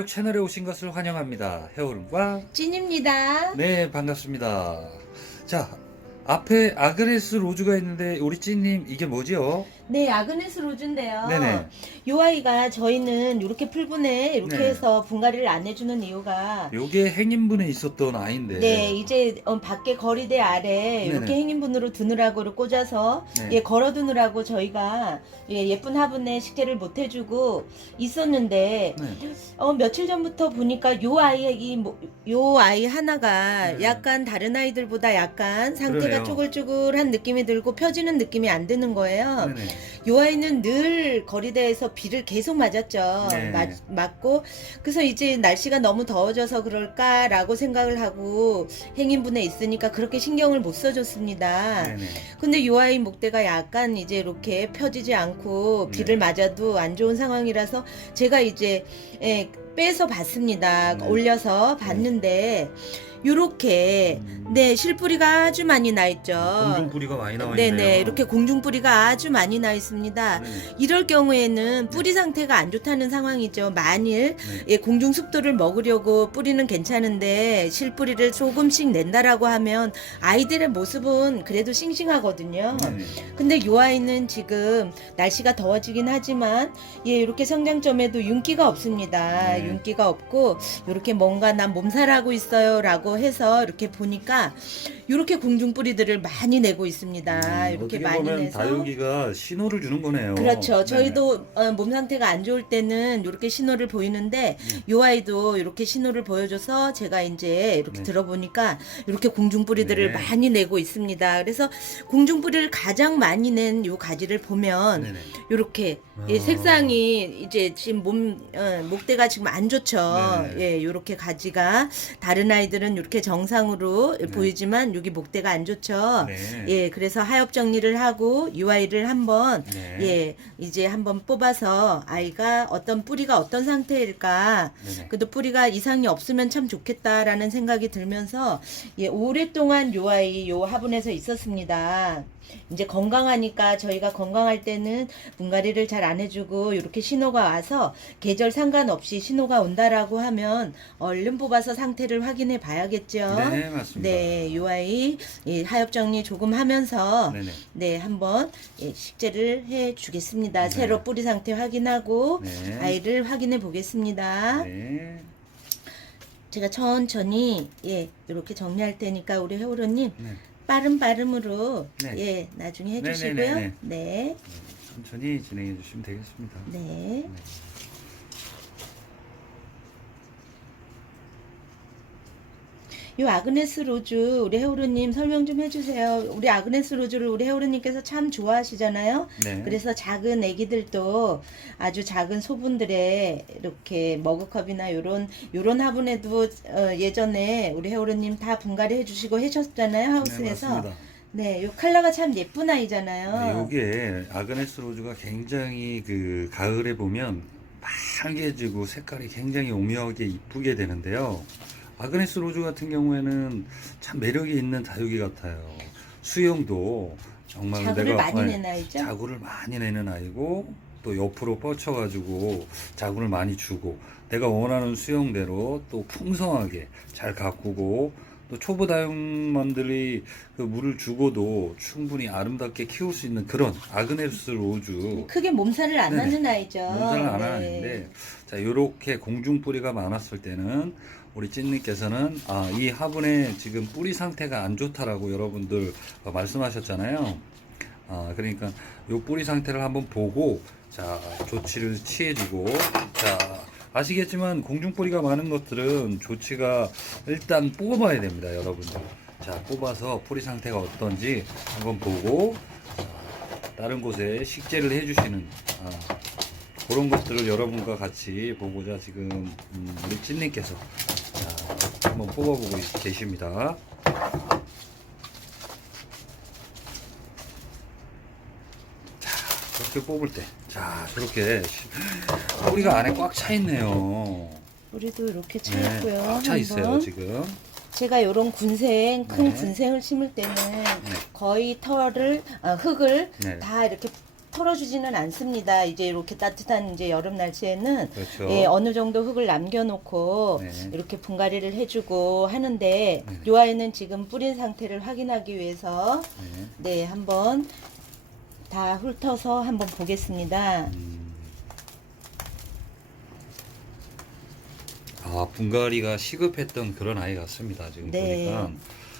다육 채널에 오신 것을 환영합니다. 해오름과 찐입니다. 네, 반갑습니다. 자, 앞에 아그네스 로즈가 있는데 우리 찐님 이게 뭐지요? 네, 아그네스 로즈인데요. 네네. 요 아이가 저희는 이렇게 풀분에 이렇게 네. 해서 분갈이를 안 해주는 이유가 요게 행인분에 있었던 아이인데 네, 이제 밖에 거리대 아래 이렇게 네네. 행인분으로 두느라고를 꽂아서 네. 걸어두느라고 저희가 예쁜 화분에 식재를 못 해주고 있었는데 네. 며칠 전부터 보니까 요 아이 하나가 네. 약간 다른 아이들보다 약간 상태가 그러네요. 쪼글쪼글한 느낌이 들고 펴지는 느낌이 안 드는 거예요. 네네. 요 아이는 늘 거리대에서 비를 계속 맞았죠. 네. 맞고 그래서 이제 날씨가 너무 더워져서 그럴까라고 생각을 하고 행인분에 있으니까 그렇게 신경을 못 써줬습니다. 네네. 근데 요 아이 목대가 약간 이제 이렇게 펴지지 않고 비를 네. 맞아도 안 좋은 상황이라서 제가 이제 빼서 봤습니다. 네. 올려서 봤는데 요렇게 네, 실뿌리가 아주 많이 나 있죠. 공중뿌리가 많이 나와 있네요. 네네, 이렇게 공중뿌리가 아주 많이 나 있습니다. 네네. 이럴 경우에는 뿌리 상태가 안 좋다는 상황이죠. 만일 네. 공중 습도를 먹으려고 뿌리는 괜찮은데 실뿌리를 조금씩 낸다라고 하면 아이들의 모습은 그래도 싱싱하거든요. 네네. 근데 요 아이는 지금 날씨가 더워지긴 하지만 이렇게 성장점에도 윤기가 없습니다. 네. 윤기가 없고 이렇게 뭔가 난 몸살하고 있어요라고 해서 이렇게 보니까 이렇게 공중 뿌리들을 많이 내고 있습니다. 이렇게 어떻게 많이 보면 내서 다육이가 신호를 주는 거네요. 그렇죠. 네네. 저희도 몸 상태가 안 좋을 때는 이렇게 신호를 보이는데 요 아이도 이렇게 신호를 보여줘서 제가 이제 이렇게 네. 들어보니까 이렇게 공중뿌리들을 네. 많이 내고 있습니다. 그래서 공중뿌리를 가장 많이 낸 요 가지를 보면 네네. 이렇게 아. 색상이 이제 지금 목대가 지금 안 좋죠. 네네. 요렇게 가지가 다른 아이들은 이렇게 정상으로 네. 보이지만 여기 목대가 안 좋죠. 네. 그래서 하엽 정리를 하고 이 아이를 한번 네. 이제 한번 뽑아서 아이가 뿌리가 어떤 상태일까. 네네. 그래도 뿌리가 이상이 없으면 참 좋겠다라는 생각이 들면서 오랫동안 요 아이 요 화분에서 있었습니다. 이제 건강하니까 저희가 건강할 때는 분갈이를 잘 안 해주고 이렇게 신호가 와서 계절 상관없이 신호가 온다라고 하면 얼른 뽑아서 상태를 확인해 봐야겠죠. 네, 맞습니다. 네, 요 아이 하엽 정리 조금 하면서 네네. 네, 한번 식재를 해 주겠습니다. 네. 새로 뿌리 상태 확인하고 네. 아이를 확인해 보겠습니다. 네. 제가 천천히 이렇게 정리할 테니까 우리 해오로님 네. 빠름으로 네. 나중에 해 네네네네. 주시고요. 네. 천천히 진행해 주시면 되겠습니다. 네. 요 아그네스 로즈 우리 해오르님 설명 좀 해주세요. 우리 아그네스 로즈를 우리 해오르님께서 참 좋아하시잖아요. 네. 그래서 작은 애기들도 아주 작은 소분들의 이렇게 머그컵이나 요런 화분에도 예전에 우리 해오르님 다 분갈이 해주시고 해주셨잖아요. 하우스에서. 네, 맞습니다. 네, 요 컬러가 참 예쁜 네, 아이잖아요. 요게 아그네스 로즈가 굉장히 그 가을에 보면 빨개지고 색깔이 굉장히 오묘하게 이쁘게 되는데요. 아그네스 로즈 같은 경우에는 참 매력이 있는 다육이 같아요. 수영도 정말 자구를 내가 많이 내는 아이죠? 자구를 많이 내는 아이고 또 옆으로 뻗쳐가지고 자구를 많이 주고 내가 원하는 수영대로 또 풍성하게 잘 가꾸고 또 초보 다육맘들이 그 물을 주고도 충분히 아름답게 키울 수 있는 그런 아그네스 로즈 크게 몸살을 안 네네. 하는 아이죠. 몸살을 안 네. 하는데 자 요렇게 공중뿌리가 많았을 때는 우리 찐님께서는 이 화분에 지금 뿌리 상태가 안 좋다라고 여러분들 말씀하셨잖아요. 그러니까 요 뿌리 상태를 한번 보고 자 조치를 취해주고 자 아시겠지만 공중뿌리가 많은 것들은 조치가 일단 뽑아봐야 됩니다, 여러분들. 자 뽑아서 뿌리 상태가 어떤지 한번 보고 다른 곳에 식재를 해주시는 그런 것들을 여러분과 같이 보고자 지금 우리 찐님께서 한번 뽑아보고 계십니다. 자, 저렇게 뽑을 때, 자, 저렇게 뿌리가 안에 꽉 차 있네요. 우리도 이렇게 차 네, 있고요. 꽉 차 있어요, 한번. 지금. 제가 요런 큰 네. 군생을 심을 때는 거의 흙을 네. 다 이렇게 털어주지는 않습니다. 이제 이렇게 따뜻한 이제 여름 날씨에는 그렇죠. 예, 어느 정도 흙을 남겨놓고 네. 이렇게 분갈이를 해주고 하는데 네. 요 아이는 지금 뿌린 상태를 확인하기 위해서 네. 네, 한번 다 훑어서 한번 보겠습니다. 아, 분갈이가 시급했던 그런 아이 같습니다. 지금 네. 보니까.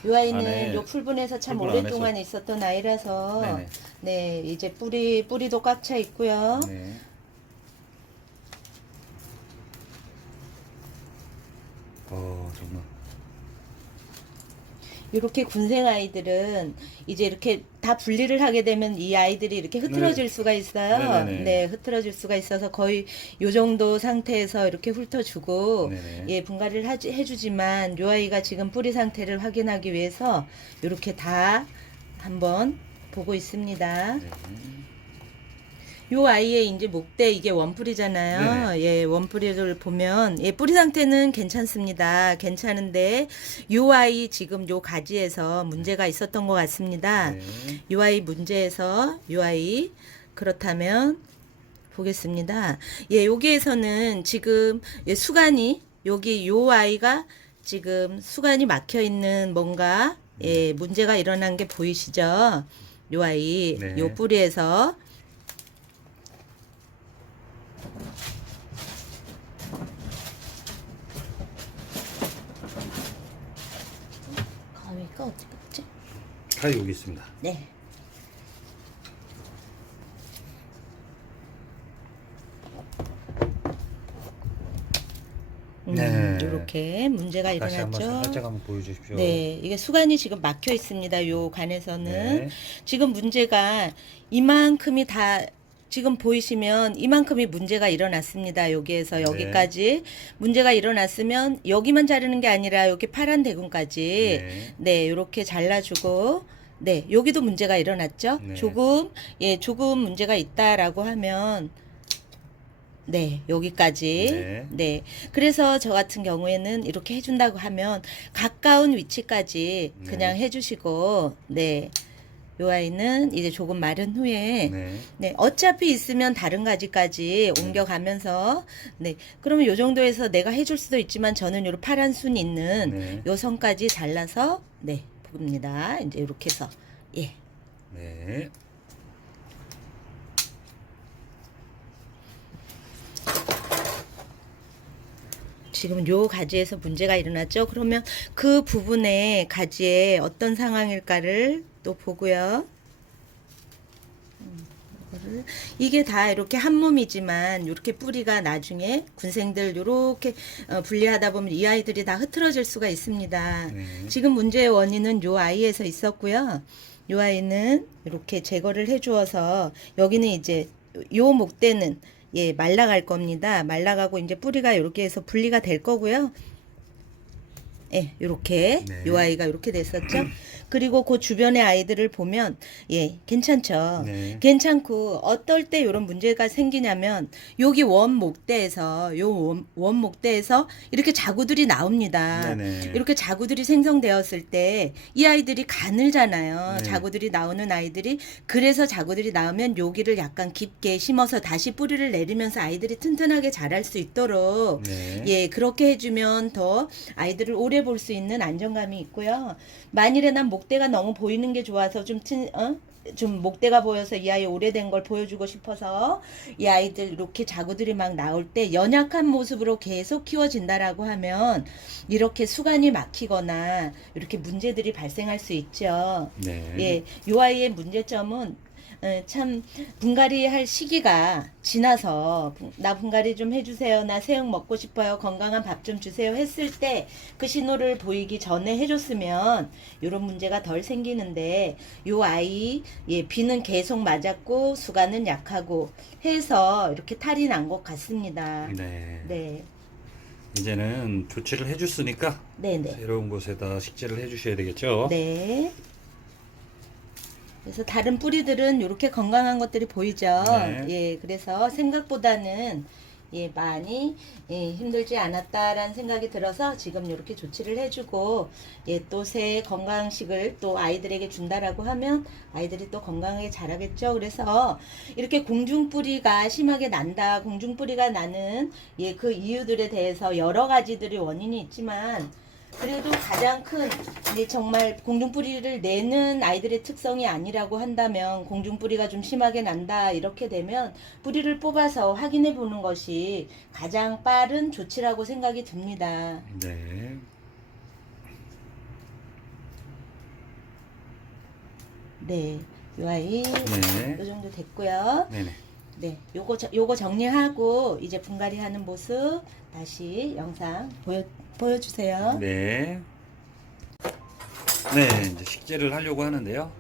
이 아이는 안에 요 풀분에서 참 풀분 오랫동안 있었던 아이라서 네네. 네, 이제 뿌리도 꽉 차 있고요. 네. 정말. 이렇게 군생 아이들은 이제 이렇게 다 분리를 하게 되면 이 아이들이 이렇게 흐트러질 수가 있어요. 네네네. 네, 흐트러질 수가 있어서 거의 요 정도 상태에서 이렇게 훑어주고 네네. 예, 분갈이를 해주지만 요 아이가 지금 뿌리 상태를 확인하기 위해서 이렇게 다 한번 보고 있습니다. 네. 요 아이의 이제 목대 이게 원뿔이잖아요. 예, 원뿔을 보면 예, 뿌리 상태는 괜찮습니다. 괜찮은데 요 아이 지금 요 가지에서 문제가 있었던 것 같습니다. 네. 요 아이 문제에서 요 아이 그렇다면 보겠습니다. 예, 여기에서는 지금 예, 수간이 여기 요 아이가 지금 수간이 막혀 있는 뭔가 예, 문제가 일어난 게 보이시죠? 요 아이 네. 요 뿌리에서 가위가 어디 갔지? 가위 여기 있습니다. 네. 네. 이렇게 문제가 다시 한번 일어났죠. 살짝 한번 보여주십시오. 네, 이게 수간이 지금 막혀 있습니다. 요 간에서는 네. 지금 문제가 이만큼이 다 지금 보이시면 이만큼이 문제가 일어났습니다. 여기에서 네. 여기까지 문제가 일어났으면 여기만 자르는 게 아니라 여기 파란 대군까지 네. 네, 이렇게 잘라주고 네, 여기도 문제가 일어났죠. 네. 조금 문제가 있다라고 하면 네, 여기까지. 네. 네. 그래서 저 같은 경우에는 이렇게 해준다고 하면 가까운 위치까지 네. 그냥 해주시고, 네. 요 아이는 이제 조금 마른 후에, 네. 네. 어차피 있으면 다른 가지까지 옮겨가면서, 네. 그러면 요 정도에서 내가 해줄 수도 있지만 저는 요 파란 순 있는 네. 요 선까지 잘라서, 네. 봅니다. 이제 이렇게 해서, 예. 네. 지금 요 가지에서 문제가 일어났죠. 그러면 그 부분의 가지에 어떤 상황일까를 또 보고요. 이게 다 이렇게 한 몸이지만 이렇게 뿌리가 나중에 군생들 이렇게 분리하다 보면 이 아이들이 다 흐트러질 수가 있습니다. 네. 지금 문제의 원인은 요 아이에서 있었고요. 요 아이는 이렇게 제거를 해주어서 여기는 이제 요 목대는 예, 말라갈 겁니다. 말라가고 이제 뿌리가 이렇게 해서 분리가 될 거고요. 예, 요렇게 네. 요 아이가 이렇게 됐었죠. 그리고 그 주변의 아이들을 보면 예, 괜찮죠. 네. 괜찮고 어떨 때 이런 문제가 생기냐면 여기 원 목대에서 원 목대에서 이렇게 자구들이 나옵니다. 네네. 이렇게 자구들이 생성되었을 때 이 아이들이 가늘잖아요. 네. 자구들이 나오는 아이들이 그래서 자구들이 나오면 여기를 약간 깊게 심어서 다시 뿌리를 내리면서 아이들이 튼튼하게 자랄 수 있도록 네. 예, 그렇게 해주면 더 아이들을 오래 볼 수 있는 안정감이 있고요. 만일에 난 목대가 너무 보이는 게 좋아서 좀 목대가 보여서 이 아이 오래된 걸 보여주고 싶어서 이 아이들 이렇게 자구들이 막 나올 때 연약한 모습으로 계속 키워진다라고 하면 이렇게 수간이 막히거나 이렇게 문제들이 발생할 수 있죠. 네. 예, 요 아이의 문제점은 참 분갈이 할 시기가 지나서 나 분갈이 좀 해주세요. 나 새우 먹고 싶어요. 건강한 밥 좀 주세요. 했을 때 그 신호를 보이기 전에 해줬으면 이런 문제가 덜 생기는데 요 아이 예, 비는 계속 맞았고 수간은 약하고 해서 이렇게 탈이 난 것 같습니다. 네. 네, 이제는 조치를 해줬으니까 네, 네. 새로운 곳에다 식재를 해주셔야 되겠죠. 네. 그래서 다른 뿌리들은 이렇게 건강한 것들이 보이죠. 네. 예, 그래서 생각보다는 많이 힘들지 않았다라는 생각이 들어서 지금 이렇게 조치를 해주고 또 새 건강식을 또 아이들에게 준다라고 하면 아이들이 또 건강하게 자라겠죠. 그래서 이렇게 공중뿌리가 심하게 난다, 공중뿌리가 나는 그 이유들에 대해서 여러 가지들이 원인이 있지만 그래도 가장 큰 정말 공중뿌리를 내는 아이들의 특성이 아니라고 한다면 공중뿌리가 좀 심하게 난다 이렇게 되면 뿌리를 뽑아서 확인해 보는 것이 가장 빠른 조치라고 생각이 듭니다. 네. 네, 요 아이 네. 요 정도 됐고요. 네네. 네, 요거 정리하고 이제 분갈이 하는 모습 다시 영상 보여주세요. 네. 네, 이제 식재를 하려고 하는데요.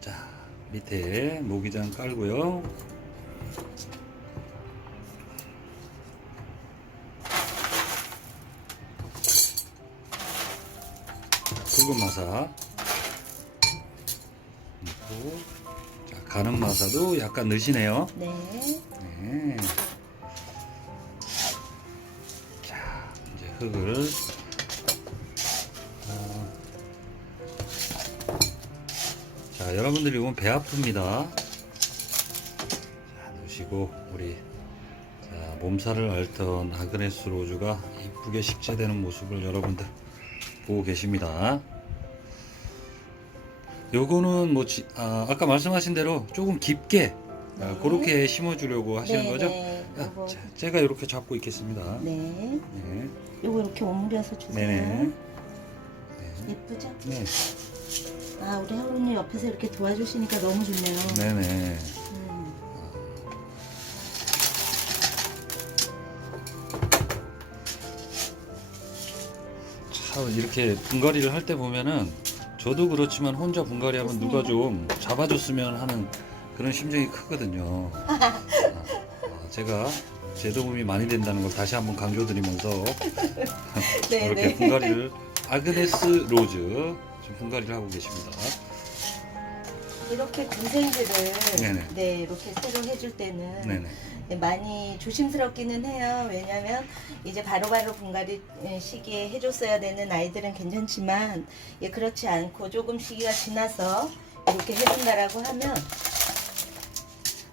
자, 밑에 모기장 깔고요. 붉은 마사 넣고, 자, 가는 마사도 약간 넣으시네요. 네. 네. 자, 이제 흙을 자, 여러분들 이건 배 아픕니다. 자, 넣으시고 우리 자, 몸살을 앓던 아그네스 로즈가 이쁘게 식재되는 모습을 여러분들 보고 계십니다. 요거는 뭐 아까 말씀하신 대로 조금 깊게 네. 그렇게 심어주려고 하시는 네, 거죠? 네. 요거. 자, 제가 이렇게 잡고 있겠습니다. 네. 네. 요거 이렇게 오므려서 주세요. 네네. 예쁘죠? 네. 아, 우리 하루님 옆에서 이렇게 도와주시니까 너무 좋네요. 네네. 참 이렇게 분갈이를 할 때 보면은 저도 그렇지만 혼자 분갈이 하면 누가 좀 잡아줬으면 하는 그런 심정이 크거든요. 제가 제 도움이 많이 된다는 걸 다시 한번 강조드리면서 네, 이렇게 네. 분갈이를 아그네스 로즈 지금 분갈이를 하고 계십니다. 이렇게 군생들을 네네. 네, 이렇게 새로 해줄 때는 네네. 많이 조심스럽기는 해요. 왜냐하면 이제 바로바로 분갈이 시기에 해줬어야 되는 아이들은 괜찮지만 그렇지 않고 조금 시기가 지나서 이렇게 해준다라고 하면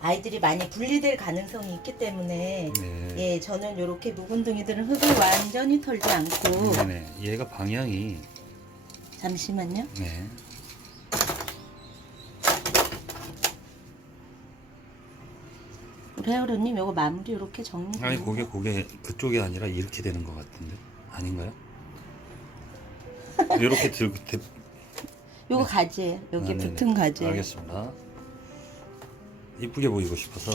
아이들이 많이 분리될 가능성이 있기 때문에 네. 저는 이렇게 묵은둥이들은 흙을 완전히 털지 않고 네네. 얘가 방향이 잠시만요. 네. 우리 하루님 요거 마무리 이렇게 정리. 아니 그게 그쪽이 아니라 이렇게 되는 것 같은데 아닌가요? 이렇게 들고 요거 가지예요. 여기 네네. 붙은 가지. 알겠습니다. 이쁘게 보이고 싶어서.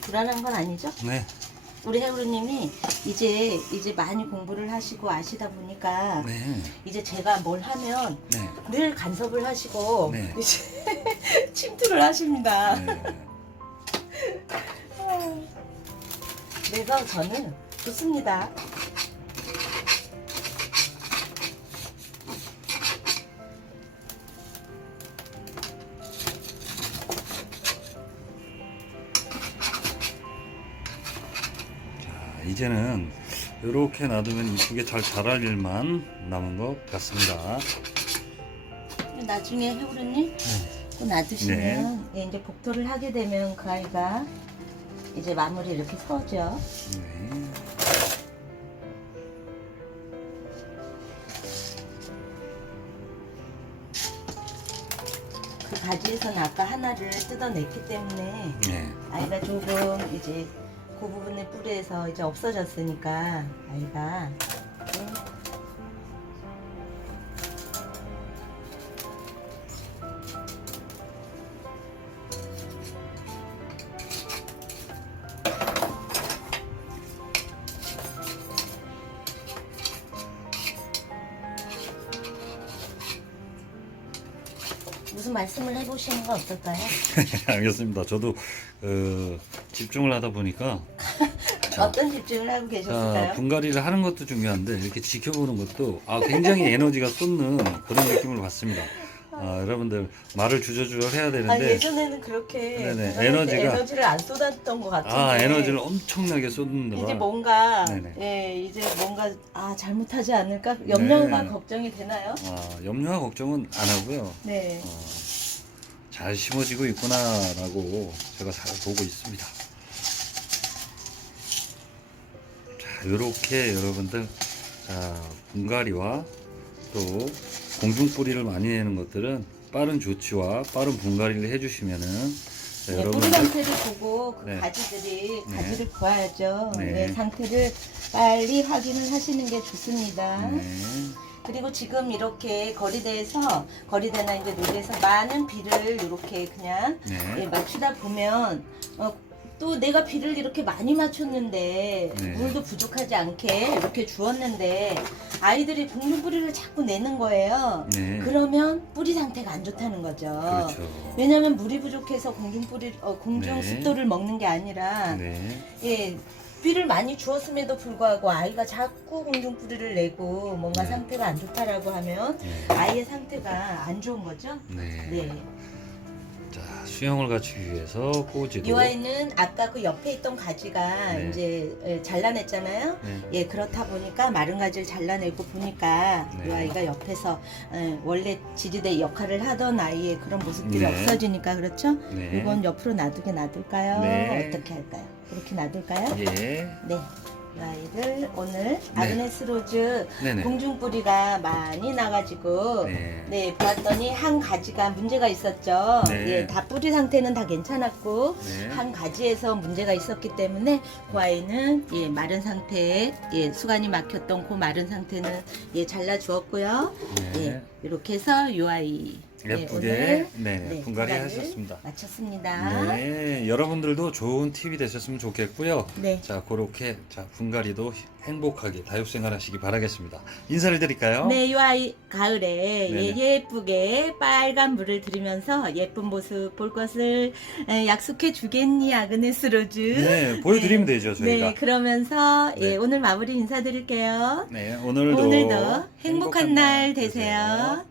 불안한 건 아니죠? 네. 우리 해우루님이 이제 많이 공부를 하시고 아시다 보니까 네. 이제 제가 뭘 하면 네. 늘 간섭을 하시고 네. 이제 침투를 하십니다. 네. 그래서 저는 좋습니다. 자, 이제는 이렇게 놔두면 이쁘게 잘 자랄 일만 남은 것 같습니다. 나중에 해우루님 또 놔두시면 이제 복토를 하게 되면 그 아이가 이제 마무리 이렇게 서죠. 네. 그 가지에서는 아까 하나를 뜯어냈기 때문에 네. 아이가 조금 이제 그 부분의 뿌리에서 이제 없어졌으니까 아이가 무슨 말씀을 해보시는 건 어떨까요? 알겠습니다. 저도 집중을 하다 보니까 어떤 집중을 하고 자, 계셨을까요? 분갈이를 하는 것도 중요한데 이렇게 지켜보는 것도 굉장히 에너지가 쏟는 그런 느낌을 받습니다. 여러분들 말을 주저주저 해야 아, 되는데 예전에는 그렇게 네네, 건강할 때 에너지가- 에너지를 안 쏟았던 것 같은데 에너지를 엄청나게 쏟는다. 이제 뭔가 네네. 이제 뭔가 잘못하지 않을까 염려가 네. 걱정이 되나요? 염려와 걱정은 안 하고요. 네. 잘 심어지고 있구나라고 제가 잘 보고 있습니다. 자, 요렇게 여러분들, 자, 분갈이와 또 공중뿌리를 많이 내는 것들은 빠른 조치와 빠른 분갈이를 해주시면은, 자, 네, 뿌리 여러분들, 상태를 보고 그 네. 가지를 보아야죠. 네. 네, 상태를 빨리 확인을 하시는 게 좋습니다. 네, 그리고 지금 이렇게 거리대나 이제 노지에서 많은 비를 이렇게 그냥 네, 맞추다 보면 또 내가 비를 이렇게 많이 맞췄는데 네. 물도 부족하지 않게 이렇게 주었는데 아이들이 공중뿌리를 자꾸 내는 거예요. 네. 그러면 뿌리 상태가 안 좋다는 거죠. 그렇죠. 왜냐하면 물이 부족해서 공중 네. 습도를 먹는 게 아니라 네, 비를 많이 주었음에도 불구하고 아이가 자꾸 공중뿌리를 내고 뭔가 네. 상태가 안 좋다라고 하면 네. 아이의 상태가 안 좋은 거죠. 네. 네. 자, 수영을 갖추기 위해서 꼬지도. 이 아이는 아까 그 옆에 있던 가지가 네. 이제 잘라냈잖아요. 네. 그렇다 보니까 마른 가지를 잘라내고 보니까 네. 이 아이가 옆에서 원래 지지대 역할을 하던 아이의 그런 모습들이 네. 없어지니까 그렇죠? 네. 이건 옆으로 놔둘까요? 네. 어떻게 할까요? 이렇게 놔둘까요? 예. 네. 이 아이를 오늘 네. 아그네스 로즈 네네. 공중뿌리가 많이 나가지고 네. 보았더니 한 가지가 문제가 있었죠. 네. 다 뿌리 상태는 다 괜찮았고 네. 한 가지에서 문제가 있었기 때문에 그 아이는 마른 상태에 수간이 막혔던 그 마른 상태는 잘라 주었고요. 네. 이렇게 해서 이 아이 예쁘게 오늘 분갈이 분갈이를 하셨습니다. 마쳤습니다. 네, 여러분들도 좋은 팁이 되셨으면 좋겠고요. 네. 자, 그렇게 분갈이도 행복하게 다육생활 하시기 바라겠습니다. 인사를 드릴까요? 네, 이 아이 가을에 네네. 예쁘게 빨간 물을 들이면서 예쁜 모습 볼 것을 약속해 주겠니, 아그네스 로즈? 네, 보여드리면 되죠, 저희가. 네, 그러면서 네. 오늘 마무리 인사드릴게요. 네, 오늘도 행복한 날 되세요.